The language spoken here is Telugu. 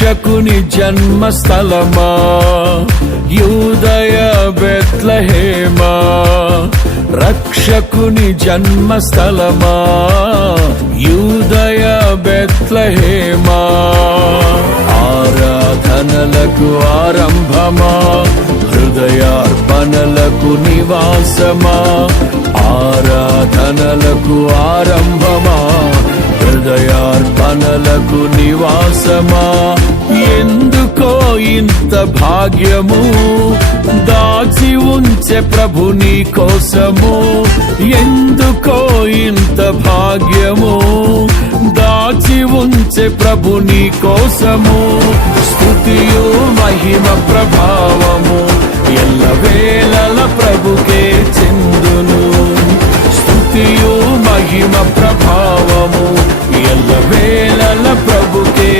రక్షకుని జన్మస్థలమా యూదయ బెత్లెహేమా, రక్షకుని జన్మస్థలమా యూదయ బెత్లెహేమా. ఆరాధనలకు ఆరంభమా, హృదయార్పణలకు నివాసమా, ఆరాధనలకు ఆరంభమా, హృదయార్పణలకు నివాసమా. ఎందుకో ఇంత భాగ్యము దాచి ఉంచే ప్రభు నీ కోసము, ఎందుకో ఇంత భాగ్యము దాచి ఉంచే ప్రభు నీ కోసము. స్తుతియు మహిమ ప్రభావము ఎల్లవేళల ప్రభుకే చెందును, స్తుతియు మహిమ ప్రభావము ఎల్లవేళల ప్రభుకే